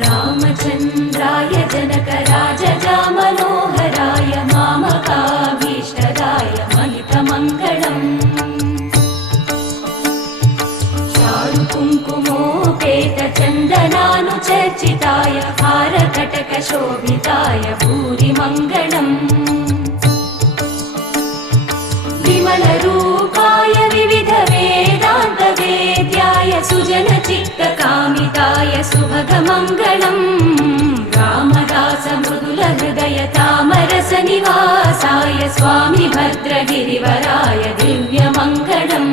रामचन्द्राय जनकराजजामनोहराय मामकाभीष्टदाय महितमङ्गलम् चारुकुङ्कुमोपेतचन्दनानुचर्चिताय हारकटकशोभिताय भूरिमङ्गलम् विमलरूपाय विविधवेदान्तवेद्याय सुजनचित्तकामिताय सुभगमङ्गलम् रामदासमृदुलहृदय तामरसनिवासाय स्वामि भद्रगिरिवराय दिव्यमङ्गलम्